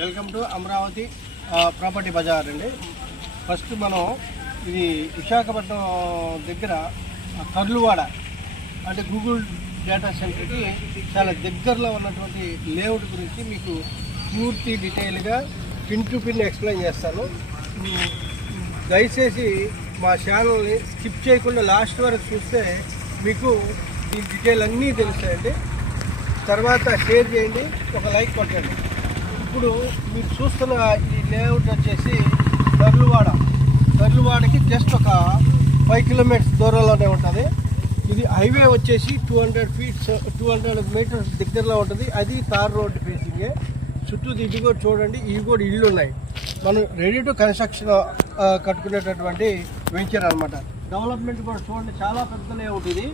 Welcome to Amaravati property bazaar అండి. First మనం ఇది విశాఖపట్నం దగ్గర కర్లువాడ అంటే గూగుల్ డేటా సెంటర్కి చాలా దగ్గరలో ఉన్నటువంటి లేఅవుట్ గురించి మీకు పూర్తి డీటెయిల్గా పిన్ టు పిన్ ఎక్స్ప్లెయిన్ చేస్తాను. దయచేసి మా ఛానల్ని స్కిప్ చేయకుండా లాస్ట్ వరకు చూస్తే మీకు ఈ డీటెయిల్ అన్నీ తెలుస్తాయండి. తర్వాత షేర్ చేయండి, ఒక లైక్ కొట్టండి. ఇప్పుడు మీరు చూస్తున్న ఈ లేఅవుట్ వచ్చేసి కర్లువాడకి జస్ట్ ఒక 5 కిలోమీటర్స్ దూరంలోనే ఉంటుంది. ఇది హైవే వచ్చేసి 200 మీటర్స్ దగ్గరలో ఉంటుంది. అది తార్ రోడ్ ఫేసింగే. చుట్టూ ఇది కూడా చూడండి, ఇవి కూడా ఇళ్ళు ఉన్నాయి. మనం రెడీ టు కన్స్ట్రక్షన్ కట్టుకునేటటువంటి వెంచర్ అనమాట. డెవలప్మెంట్ కూడా చూడండి, చాలా పెద్ద లేఅవుట్ ఇది.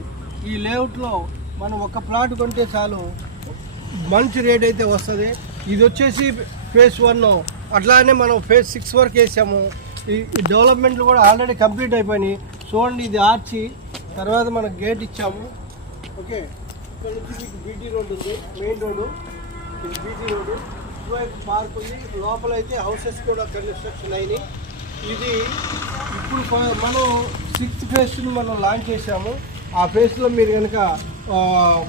ఈ లేఅవుట్లో మనం ఒక ప్లాట్ కొంటే చాలు, మంచి రేట్ అయితే వస్తుంది. ఇది వచ్చేసి ఫేజ్ 1, అట్లానే మనం ఫేజ్ 6 వరకు వేసాము. ఈ డెవలప్మెంట్లు కూడా ఆల్రెడీ కంప్లీట్ అయిపోయినాయి. చూడండి, ఇది ఆర్చి తర్వాత మనకు గేట్ ఇచ్చాము. ఓకే, ఇక్కడ నుంచి మీకు బీటీ రోడ్ ఉంది, మెయిన్ రోడ్డు. ఇది బీటీ రోడ్డు, ఇటువైపు పార్క్ ఉంది. లోపల అయితే హౌసెస్ కూడా కన్స్ట్రక్షన్ అయినాయి. ఇది ఇప్పుడు మనం 6th ఫేజ్ని మనం లాంచ్ చేసాము. ఆ ఫేజ్లో మీరు కనుక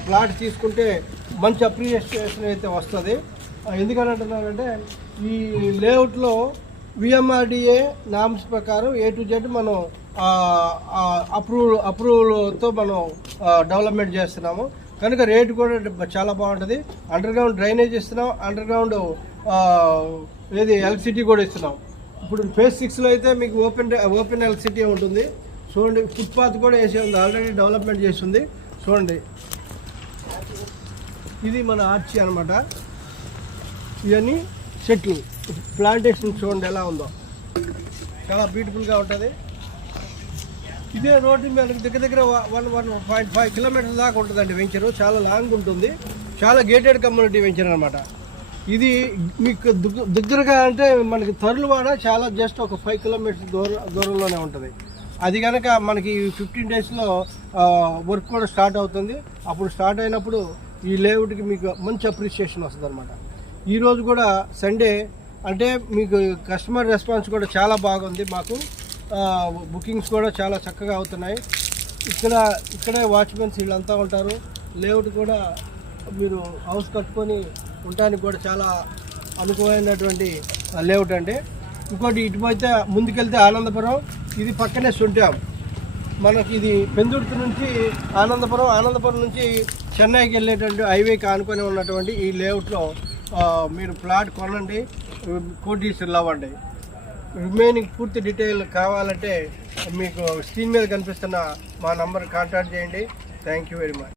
ప్లాట్ తీసుకుంటే మంచి అప్రిషియేషన్ అయితే వస్తుంది. ఎందుకని అంటున్నారంటే ఈ లేఅవుట్లో విఎంఆర్డిఏ నామ్స్ ప్రకారం A to Z మనం అప్రూవల్తో మనం డెవలప్మెంట్ చేస్తున్నాము. కనుక రేటు కూడా చాలా బాగుంటుంది. అండర్ గ్రౌండ్ డ్రైనేజ్ ఇస్తున్నాం, అండర్ గ్రౌండ్ ఎలక్ట్రిసిటీ కూడా ఇస్తున్నాం. ఇప్పుడు ఫేజ్ 6లో అయితే మీకు ఓపెన్ ఎలక్ట్రిసిటీ ఉంటుంది. చూడండి, ఫుట్పాత్ కూడా వేసి ఉంది, ఆల్రెడీ డెవలప్మెంట్ చేస్తుంది. చూడండి, ఇది మన ఆర్చి అనమాట. ఇవన్నీ చెట్లు, ప్లాంటేషన్ చూడండి ఎలా ఉందో, చాలా బ్యూటిఫుల్గా ఉంటుంది. ఇదే రోడ్డు మనకి దగ్గర 1.5 కిలోమీటర్ల దాకా ఉంటుందండి వెంచరు. చాలా లాంగ్ ఉంటుంది, చాలా గేటెడ్ కమ్యూనిటీ వెంచర్ అనమాట. ఇది మీకు దగ్గరగా అంటే మనకి కర్లువాడ చాలా జస్ట్ ఒక 5 కిలోమీటర్స్ దూరంలోనే ఉంటుంది. అది కనుక మనకి 15 డేస్లో వర్క్ కూడా స్టార్ట్ అవుతుంది. అప్పుడు స్టార్ట్ అయినప్పుడు ఈ లేఅవుట్కి మీకు మంచి అప్రిషియేషన్ వస్తుంది అనమాట. ఈరోజు కూడా సండే అంటే మీకు కస్టమర్ రెస్పాన్స్ కూడా చాలా బాగుంది. మాకు బుకింగ్స్ కూడా చాలా చక్కగా అవుతున్నాయి. ఇక్కడే వాచ్మెన్స్ వీళ్ళంతా ఉంటారు. లేఅవుట్ కూడా మీరు హౌస్ కట్టుకొని ఉండడానికి కూడా చాలా అనుకూలమైనటువంటి లేఅవుట్ అండి. ఇంకోటి ఇటుపోతే ముందుకెళ్తే ఆనందపురం, ఇది పక్కనే సుంటాం. మనకి ఇది పెందుర్తి నుంచి ఆనందపురం నుంచి చెన్నైకి వెళ్ళేటువంటి హైవేకి ఆనుకొని ఉన్నటువంటి ఈ లేఅవుట్లో మీరు ప్లాట్ కొనండి, కోటీశ్వర్లు అవ్వండి. రిమైనింగ్ పూర్తి డీటెయిల్ కావాలంటే మీకు స్క్రీన్ మీద కనిపిస్తున్న మా నంబర్ కాంటాక్ట్ చేయండి. Thank you very much.